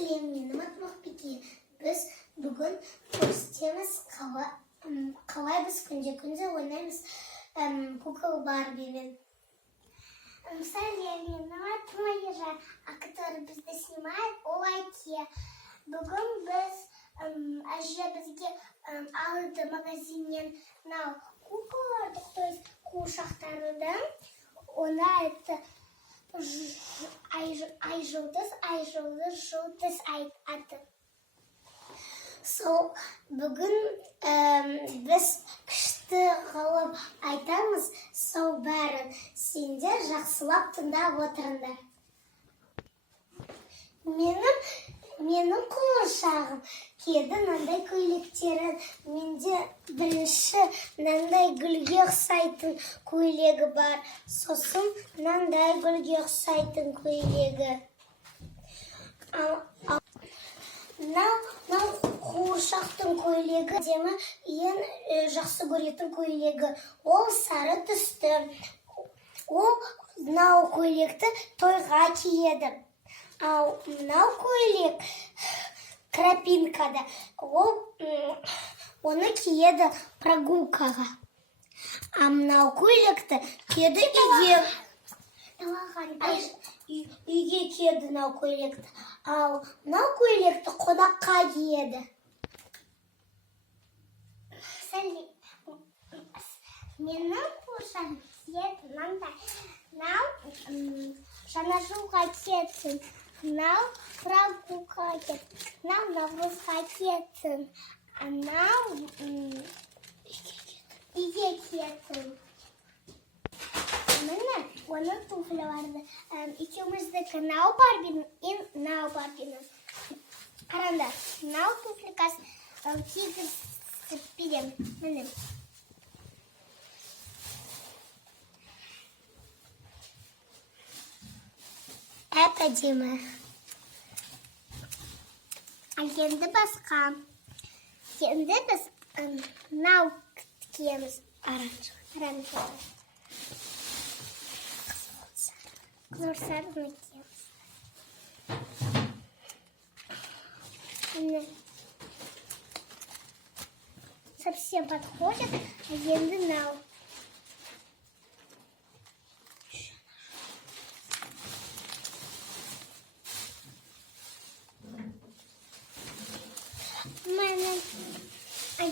Сәлем, Матмахбеке. Біз бүгін көрсетеміз қалай біз күнде ойнаймыз кукол Барбимен. Сәлем, Матмайра, который бізді снимает, ол Айке. Бүгін біз әже бізге алды магазиннен куколарды, то есть қуыршақтардан. Ona это жұлдыз аты. So, бүгін біз күшті қылып айтамыз, сол бәрін сендер жақсылап тыңдап отырыңдар. Менің қуыршағым киеді мынандай көйлектерін. Менде бірінші мынандай гүлге ұқсайтын көйлегі бар. Сосын мынандай гүлге ұқсайтын көйлегі. Мынау қуыршақтың көйлегі демі ең жақсы көретін көйлегі. Ол сары түсті. Ол мынау көйлекті тойға киеді. Ал мынау көйлек крапинкада. Оны киеді прогулкаға. А мынау көйлекті киеді үйге. Үйге киеді мынау көйлекті. Ал мынау көйлекті қонаққа киеді. Менің қуыршағым киеді мынандай. Мынау жаңа жылға кетсін. Мынау прогулкаға кетсін. Мынау наурызға кетсін. Мынау үйге кетсін. Міне оның туфлі барды. Екеуміздікі мынау Барбиның и мынау Барбиның. Қараңдар, мынау туфликасын кигізіп беремін. Міне. Это Дима. А енді басқа. Енді біз мынау киеміз оранжевый. Қызыл сарыны киеміз. Совсем подходит. А енді мынау.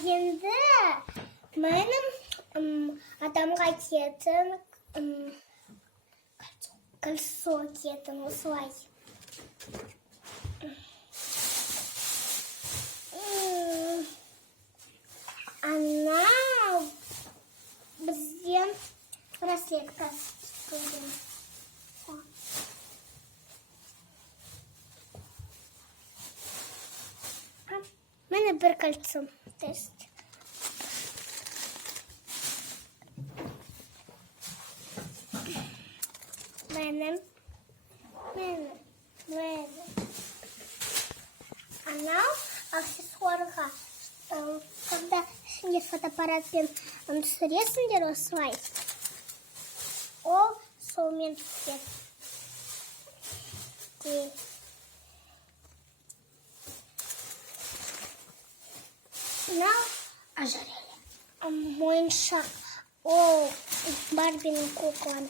Енді менің адамға киетін кольцо киетін осылай. Анау бізден браслет қойдым. Мене бір кольцо тест. Мене. Анау аксессуарға. Когда сендер фотоаппаратпен түсіресіңдер осылай. Ол солмен түседі. Мынау ожерелье. Мойыншақ. Ол Барбиның кукланы.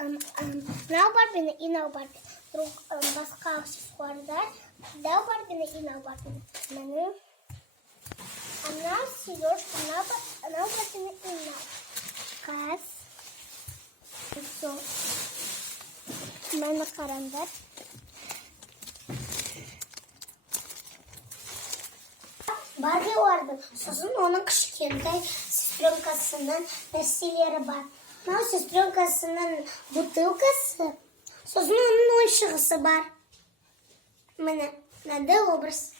Мынау Барбиның и мынау Барбиның. Басқа аксессуардар. Мынау Барбиның и мынау Барбиның. Мынау сережка, мынау Барбиның и мынау. Қаз. Мені қараңдар. Барби барды. Сосын оның кішкентай сестренкасының нәрселері бар. Мынау сестренкасының бутылкасы. Сосын оның ойыншығысы бар. Міне, мынандай образ.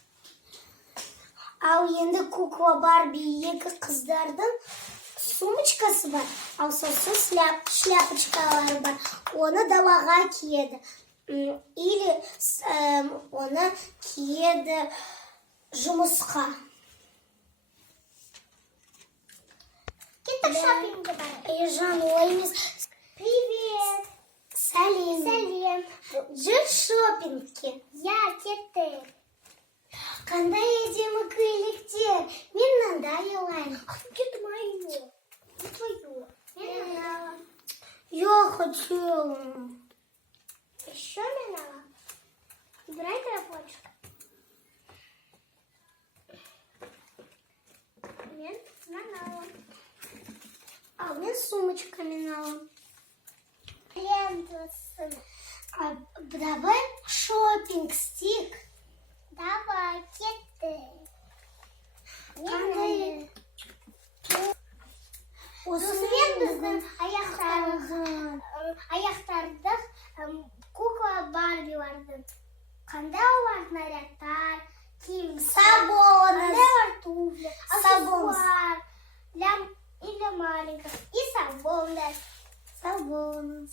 Ал енді кукла Барби екі қыздардың сумочкасы бар. Ал сосын шляпочкалары бар. Оны далаға киеді. Или оны киеді жұмысқа. Кеттік шопингке бар. Ежан ойымыз. Привет. Сәлем. Жүр шопингке. Я кетті. Қандай әдемі көйлектер. Мен мынандай алайын. Где-то мою. Твою. Я хочу. Еще меняла. Убирай коробочек. Мен меняла. А мен сумочка меняла. Лентусы. Давай шопинг стик. Давай, кетті. Қандай? Осымен біздің аяқтарды кукла Барби бардың. Қандай олар нарядтар, киім, сабон, қандай олар туфли, аксессуар, или маленьких, и сабон. Сабон.